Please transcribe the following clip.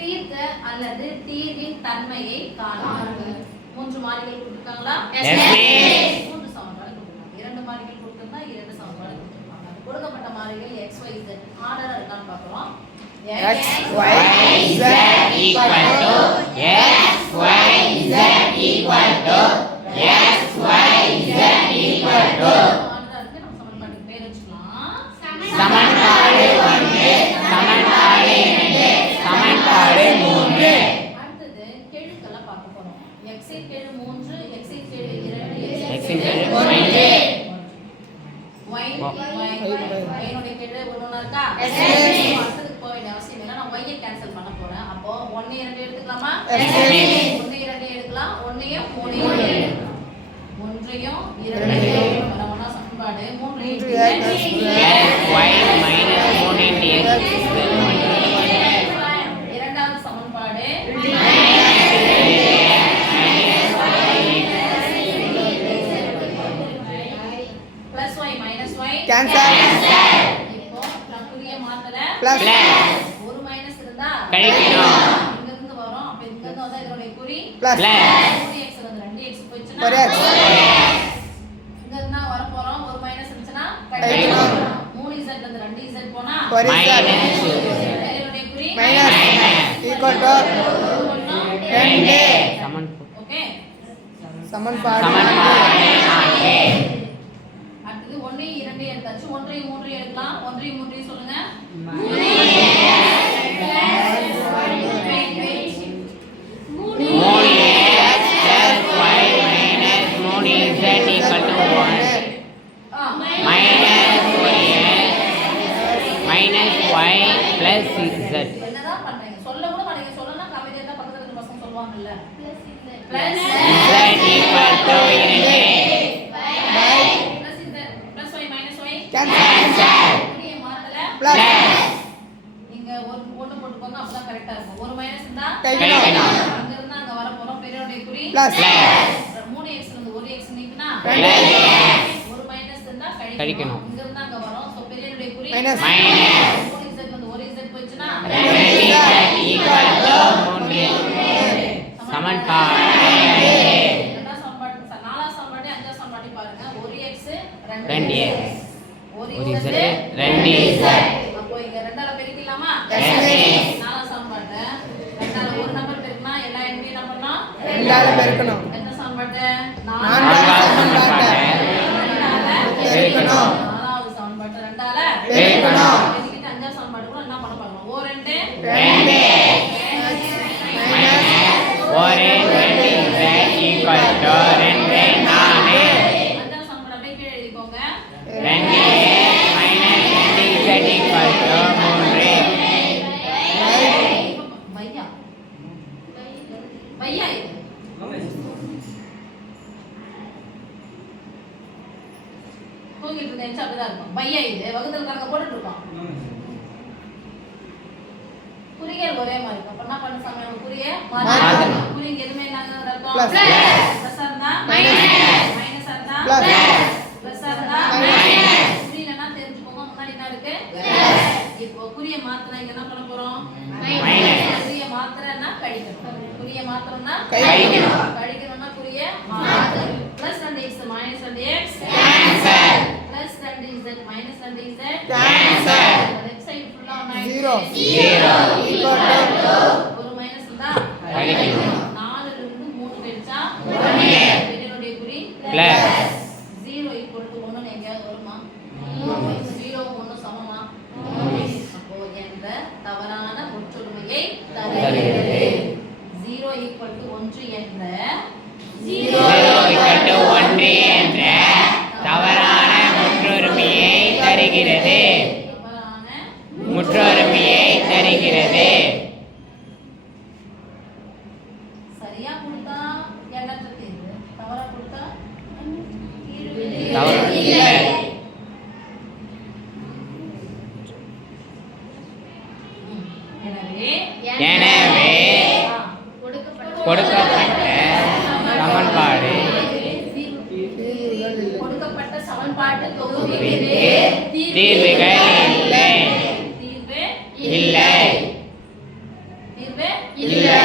தீர்க்க அல்லது தீர்வின் தன்மையை காணுங்க. 3 மாறிகள் கொடுத்திருக்காங்களா? Yes miss. 3 சமன்பாடு கொடுத்திருக்காங்க. 2 மாறிகள் கொடுத்திருந்தா 2 சமன்பாடு கொடுத்திருக்காங்க. கொடுக்கப்பட்ட மாறிகள் x y z ஆர்டரா இருக்கான்னு பார்க்கலாம். x y z equal to x y z equal to x y z equal to ஆர்டரா இருக்கு. நம்ம சமன்பாட்டுக்கு பேர் வச்சுக்கலாம். சமன்பாடு 1 சமன்பாடு 2 சமன்பாடு 3. அடுத்து கெழுக்களை பார்க்க போறோம். x இன் கெழு 3 x இன் கெழு 2 x இன் கெழு 1 y என்னோட கெழு 1 இருக்கா? அடுத்ததுக்கு போக வேண்டிய அவசியம் இல்லை. நான் y ஐ கேன்சல் பண்ண போறேன். அப்போ 1 2 எடுத்துக்கலாமா? 1 2 எடுக்கலாம். 1 யும் 3 யும் எடுக்கலாம். 1 யும் 2 யும் வரவனா சமன்பாடு 3 x y minus 4x இரண்டாவது சமன்பாடு plus y minus y cancel. இப்போ நான் குறிய மாத்தல plus ஒரு மைனஸ் இருந்தா கழிக்கணும். இங்க இருந்து வரோம். அப்ப இங்க இருந்து வந்தா இதோட குறி plus 3x வந்து 2x போச்சுனா 4x இங்க இருந்தா வர போறோம். ஒரு மைனஸ் இருந்துச்சுனா கழிக்கணும். 3z ல இருந்து 2z போனா 4z இதோட குறி minus equal to 2. ஓகே சமன்பாடு 4. அடுத்து 1 2 எடுத்தாச்சு. 1 3 எடுக்கலாம். 1 3 சொல்லுங்க. 3x plus y minus 3z equal to 1 minus 4x minus y plus z. என்னதான் பண்றீங்க? சொல்ல கூட மாட்டீங்க. சொல்லனா கவிதை தான் பக்கத்துல இருக்க பசங்க சொல்வாங்கல்ல. plus z equal to 2 plus y minus y cancel குறிய மாத்தல plus இங்க ஒரு ஒண்ணு போட்டுக்கோங்க. அப்பதான் கரெக்ட்டா இருக்கும். ஒரு மைனஸ் இருந்தா கழிக்கணும். அங்க இருந்தா அங்க வர போறோம். பெரியோட குறி plus 3x ல இருந்து 1x நீக்கினா ஒரு மைனஸ் இருந்தா கழிக்கணும். இங்க இருந்தா அங்க வரோம். சோ பெரியோட குறி minus 3z ல இருந்து 1z போச்சுனா 2z equal to 3. சமன்பாடு இரண்டாம் சமன்பாடு நாலாம் சமன்பாடு அஞ்சாம் சமன்பாடு பாருங்க. 1x 2x 1z 2z அப்போ இங்க ரெண்டால பெருக்கிடலாமா? Yes, miss. நாலாம் சமன்பாடு ரெண்டால ஒரு நம்பர் பெருக்கினா எல்லா எண்ணையும் என்ன பண்ணலாம்? 2ஆல பெருக்கணும். எந்த சமன்பாடு? நான்காவது சமன்பாடு பெருக்கணும். நாலாவது சமன்பாடு ரெண்டால பெருக்கணும். பெருக்கிட்டு அஞ்சாம் சமன்பாடு கூட என்ன பண்ண பார்க்கலாம்? 2 4z equal to 2 4 அஞ்சாம் சமன்பாடு அப்படியே கீழே எழுதிக்கோங்க. 2x minus 2z equal to 3. பையா பையா இது தூங்கிட்டு இருந்தேன். அப்படிதான் இருக்கும். பையா இது வகுத்தல் கணக்க போட்டுட்டு இருக்கோம். குறிகள் ஒரே மாதிரி இருக்கும். அப்ப என்ன பண்ண சாமி? நம்ம குறிய மாத்தணும். குறிங்க எதுமே இல்லாத அர்த்தம் Plus. பிளஸ் இருந்தா மைனஸ் மைனஸ் இருந்தா Plus. பிளஸ் இருந்தா Minus. குறியிலனா தெரிஞ்சுக்கோங்க. முன்னாடி என்ன இருக்கு? இப்போ குறிய மாத்தனா இங்க என்ன பண்ண போறோம்? Minus. குறிய மாத்தறனா கழிக்கணும். குறிய மாத்தறனா கழிக்கணும். கழிக்கணும்னா குறிய மாத்தணும். Plus 2x minus 2x Cancel. Plus 2z minus 2z Cancel. Left side ஃபுல்லா 0 equal to ஒரு மைனஸ் இருந்தா கழிக்கணும். 4 ல இருந்து 3 கழிச்சா 1 பெரியனுடைய குறி plus 0 equal to 1 ன்னு எங்கயாவது வருமா? 0 1 சமமா? அப்போ என்ற தவறான முற்றொருமையை தருகிறது. 0 equal to 1 என்ற 0 equal to 1 என்ற தவறான முற்றொருமையை தருகிறது. தவறான முற்றொருமையை தருகிறது. சரியா கொடுத்தா எண்ணற்ற தீர்வு. தவறா கொடுத்தா தவறு இல்லை. எனவே கொடுக்கப்பட்ட சமன்பாடு கொடுக்கப்பட்ட சமன்பாட்டு தொகுதிக்கு தீர்வுகள் இல்லை. தீர்வு இல்லை. தீர்வு இல்லை